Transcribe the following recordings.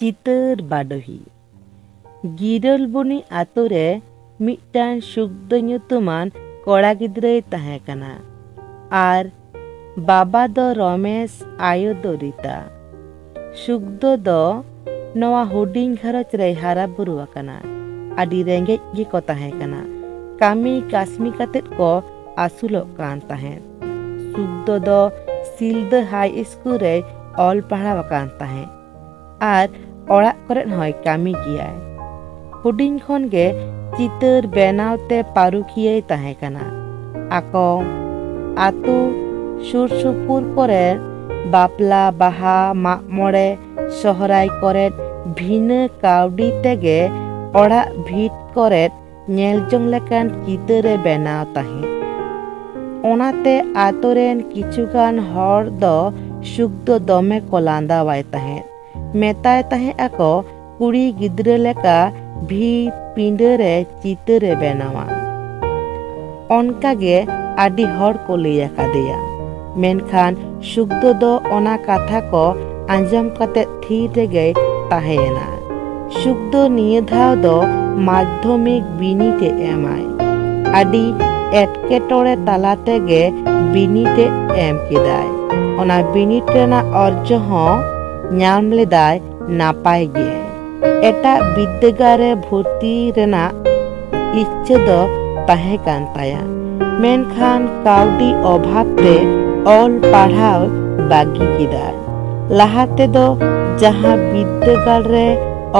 चितर बाडोही गिरलबुनी आतो रे मिटान सुखदो ᱧᱩᱛᱩᱢᱟᱱ कोड़ा गिद्राय तहे कना आर बाबा दो रमेश आयो दो रीता सुखदो दो नवा हुडिंग घरच रे हारा बुरु आकना आदि रेंगेज गे को तहे कना कामी कास्मी कातेत को आसुलोग कान तहे सुखदो दो सिलदा हाई स्कूल रे ऑल पढ़ाव कान तहे आर ओड़ा करेन होय कामी गियाय हुडिंग खन गे चितर बेनावते पारुखिये तहे कना आको आतु सुर सुपुर करे बापला बाहा माग मोड़े सहराय करे भिना कावडी तेगे ओड़ा भीट करे नेलजोंग लेकान चितर बेनाव तहे ओनाते आतोरेन किछुगान हर दो सुखदो दमे को लांदावाय तहे मेताय तहे आको कुड़ी गिद्रा लेका भीट पिंडरे चितर बेनावा ओनकागे आदि हर को लैया कादेया मेनखान सुखदो दो ओना कथा को आंजम कते थी तेगे ताहेना सुखदो निये धाव दो माध्यमिक बिनिते एमाय आदि एटकेटोरे तालातेगे बिनिते एम केदाय ओना बिनिट रेना अर्ज हों ᱧᱟᱢ ᱞᱮᱫᱟᱭ ᱱᱟᱯᱟᱭ ᱜᱮ ᱮᱴᱟᱜ ᱵᱤᱫᱽᱫᱟᱹᱜᱟᱲ ᱨᱮ ᱵᱷᱚᱨᱛᱤ ᱨᱮᱱᱟᱜ ᱤᱪᱪᱷᱟᱹ ᱫᱚ ᱛᱟᱦᱮᱸ ᱠᱟᱱ ᱛᱟᱭᱟ ᱢᱮᱱᱠᱷᱟᱱ ᱠᱟᱹᱣᱰᱤ ᱚᱵᱷᱟᱵ ᱛᱮ ᱚᱞ ᱯᱟᱲᱦᱟᱣ ᱵᱟᱹᱜᱤ ᱠᱮᱫᱟᱭ ᱞᱟᱦᱟ ᱛᱮᱫᱚ ᱡᱟᱦᱟᱸ ᱵᱤᱫᱽᱫᱟᱹᱜᱟᱲ ᱨᱮ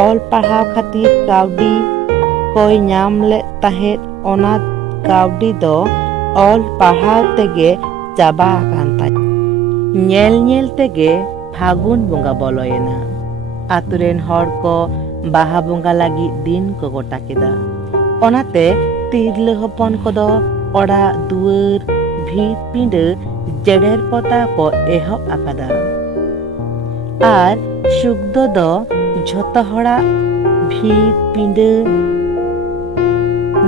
ᱚᱞ ᱯᱟᱲᱦᱟᱣ ᱠᱷᱟᱹᱛᱤᱨ ᱠᱟᱹᱣᱰᱤ ᱠᱚᱭ ᱧᱟᱢ ᱞᱮᱫ ᱛᱟᱦᱮᱸᱫ ᱚᱱᱟ ᱠᱟᱹᱣᱰᱤ ᱫᱚ ᱚᱞ ᱯᱟᱲᱦᱟᱣ ᱛᱮᱜᱮ ᱪᱟᱵᱟ ᱟᱠᱟᱱ ᱛᱟᱭᱟ ᱧᱮᱞ ᱧᱮᱞ ᱛᱮᱜᱮ फागुन बोंगा बोलोयना आतुरेन हर को बाहा बोंगा लगी दिन को गोटा केदा ओनाते तिरले हपन कोदो ओड़ा दुआर भीत पिंड जेडेर पता को एहब आकादा आर सुखदो दो झोतो हड़ा भीत पिंड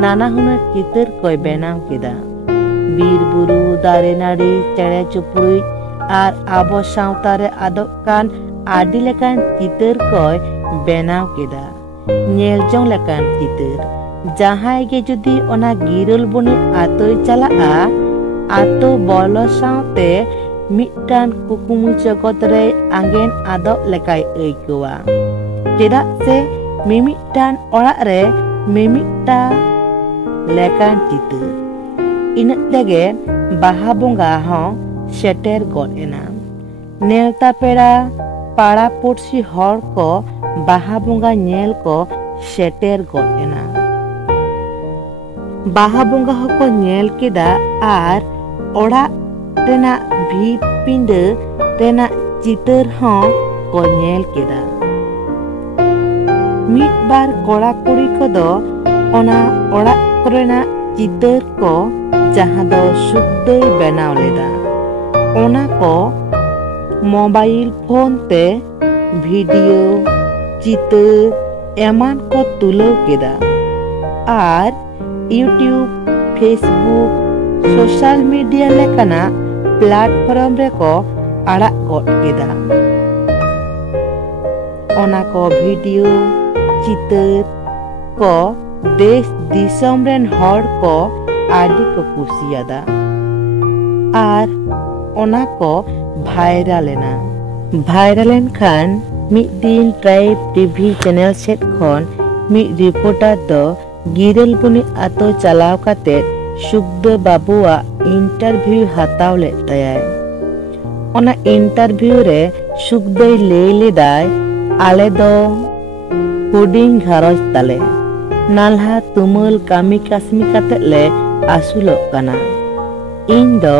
नाना हुनर चितर कोय बेनाव केदा बीर बुरु दारे नाड़ी चेड़े चुपड़ुई आर आबो सावतारे आदोग कान आदि लेकान चितर कोय बेनाव केदा नेलजों लेकान चितर जहां गे जुदी ओना गिरल बुनी आतोय चलाआ आतो बोलो सावते मिटान कुकुमु जगत रे आंगेन आदोग लेकाय अइकवा चेदा से मिमिटान ओड़ा रे मिमिटा लेकान चितर इन तेगे बाहा बोंगा हों सेटेर गोडेना नेलता पेड़ा पाड़ा पुरसी हर को बाहा बोंगा नेल को सेटेर गोडेना बाहा बोंगा हको नेल केदा आर ओड़ा रेना भी पिंड रेना चितर हों को नेल केदा मिट बार कोड़ा कुड़ी को दो ओना ओड़ा कोरेना चितर को जहां दो सुखदोय बेनाव लेदा ओना को मोबाइल फोन ते वीडियो चितर एमान को तुलो केदा आर यूट्यूब फेसबुक सोशल मीडिया लेकाना प्लेटफॉर्म रे को आड़ा गोट केदा ओना को वीडियो चितर को देश दिसम रेन हर को आदि को कुसियादा आर ओना को भाइरालेना भाइरालेन खान मिड दिन ट्राइब टीवी चैनल सेट खन मिड रिपोर्टर दो गिरल बुनी आतो चलाव काते सुखदो बाबुआ इंटरव्यू हाताव ले तयाय ओना इंटरव्यू रे सुखदोय लई लेदाय आले दो हुडिंग घरज ताले नालहा तुमल कामी कास्मी काते ले आसुलोग काना इन दो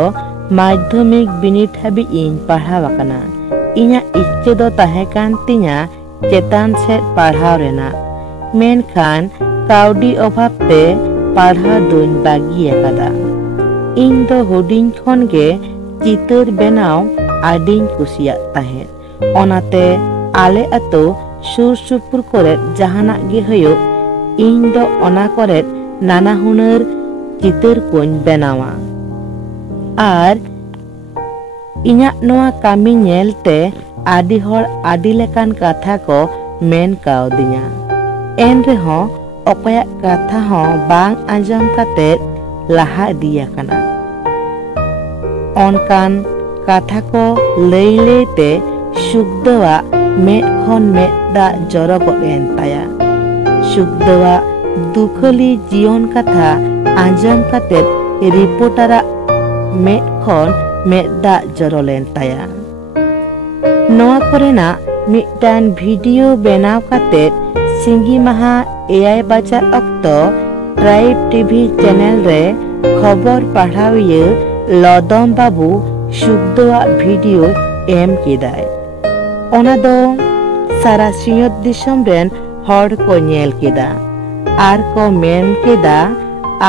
माध्यमिक बिनिट हाबी इन पढ़ाव आकाना इना इच्छा दो ताहे कान तिया चेतान से पढ़ाव रेना मेनखान काउडी अभाव ते पढ़ाव दोन बागी आकादा इन दो हुडिंग खन गे चितर बेनाव आडिन कुसिया ताहे ओनाते आले अतो सुर सुपुर करे जहाना गे हयो इन दो ओना करे नाना हुनर चितर कोन बेनावा आर इन्या नोआ कामी नेलते आदि हर आदि लेकान कथा को men kaudinya. Enrehon okoyak katha hon bang anjam kate laha idiya kana. Onkan katha ko lei leite Sukdewa med khon med da jorogod en taya. Sukdewa dukhali jion katha anjam kate reportera med khon med da jorolen taya. Noa korena midan video benaw kate singi maha AI bajar okto Tribe TV channel re khobor padhawiye Lodom babu Sukdewa video em kidai. Ona do sara siñot disom ren hor ko ñel keda ar ko men keda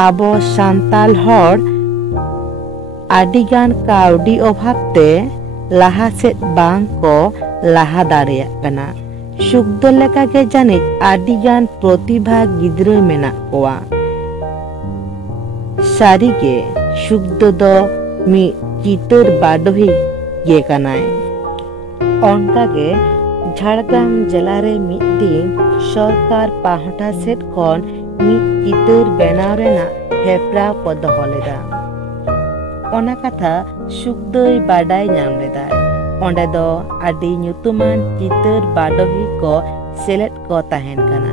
abo santal hor adigan kaudi obhabte laha set bang ko laha dareyak kana. Sukdo leka ge janik adigan protibha gidro menak koa. Sarige Sukdo do mi chitar badohi ge kanai. Onkage Jhargram jela re mid din सरकार पाहटा set खन मिद चितर बेनाव रेना हेप्रा को दोहो लेदा। ओना कथा सुखदई बाडाय नाम लेदा। ओंडे दो आदि ᱧᱩᱛᱩᱢᱟᱱ चितर बाडोही को सेलेट को ताहेन कना।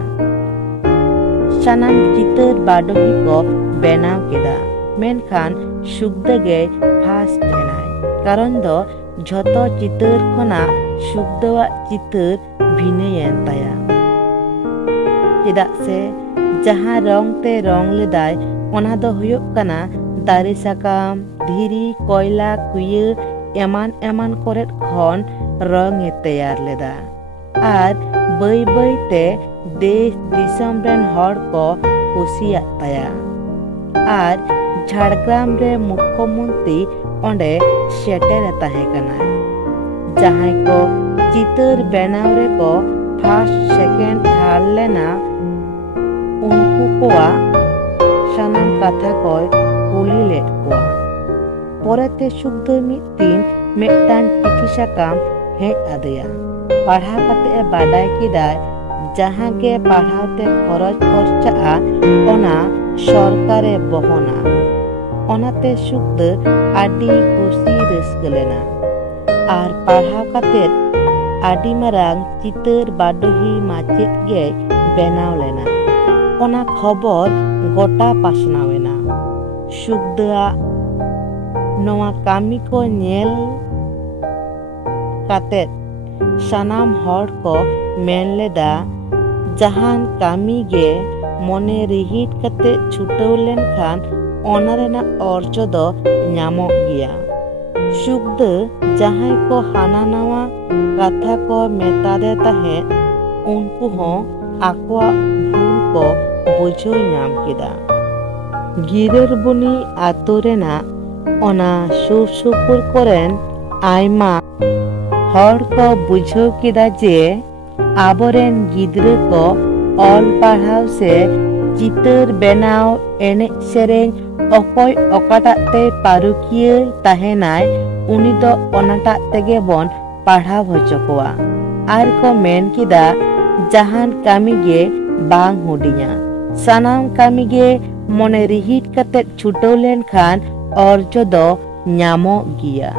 सानाम चितर बाडोही को बेनाव केदा। मेनखान सुखदगे फास्ट हेनाय। कारण दो झोतो चितर खना सुखदवा चितर भिनेयन ताया। चेदाग से जहाँ रंग ते रंग लेदाय ओना दो हुयुग कना दारे साकाम धीरी कोयला कुये एमान एमान कोरेट खन रंग ए तैयार लेदा। आर बई बई ते देश दिसम रेन हर को खुशिया ताया। आर झाड़ग्राम रे मुख्यमंत्री ओंडे सेटेर ताहे कना। जहाँ को चितर बेनाव रे को फर्स्ट सेकेंड थार लेना उनको कोआ सानाम कथा कोय कुली लेट कोआ। पोरेते सुखदो मिददिन मेटान चिठी साकाम हेज आदेया। पढ़ाव कते बाडाय किदाय जहाँ के पढ़ावते खरच खर्चा ओना सरकारे बहना। ओनाते सुखदो आदि खुशी रस्का लेना। आर पढ़ाव कते आदि मारांग चितर बाडोही माचेद गे बेनाव लेना। ओना खबर गोटा पासनावेना। सुखदोआ नोआ कामी को नेल काते सानाम हर को मेन लेदा जहान कामी गे मने रिहिट कते छुटो लेन खान ओना रेना अर्ज दो ᱧᱟᱢᱚᱜ गिया। सुखदो जहां को हाना नवा कथा को मेतादे ताहे उनको हो आकवा भूल को बुझो नाम किदा। गिरेर बुनी आतो रेना ओना सुर सुपुर कोरेन आयमा हर को बुझो किदा जे आबोरेन गिद्रे को ऑल पढ़ाव से चितर बेनाव एने सेरेन अकोय अकाटाते पारुकिये ताहेनाय उनी दो ओनाटा तेगे बोन पढ़ाव होचो कोआ। आर को मेन किदा जहान कामी गे बांग हुडिया। सानाम कामी गे मने रिहिट कते छुटो लेन खान अर्ज दो ᱧᱟᱢᱚᱜ गिया।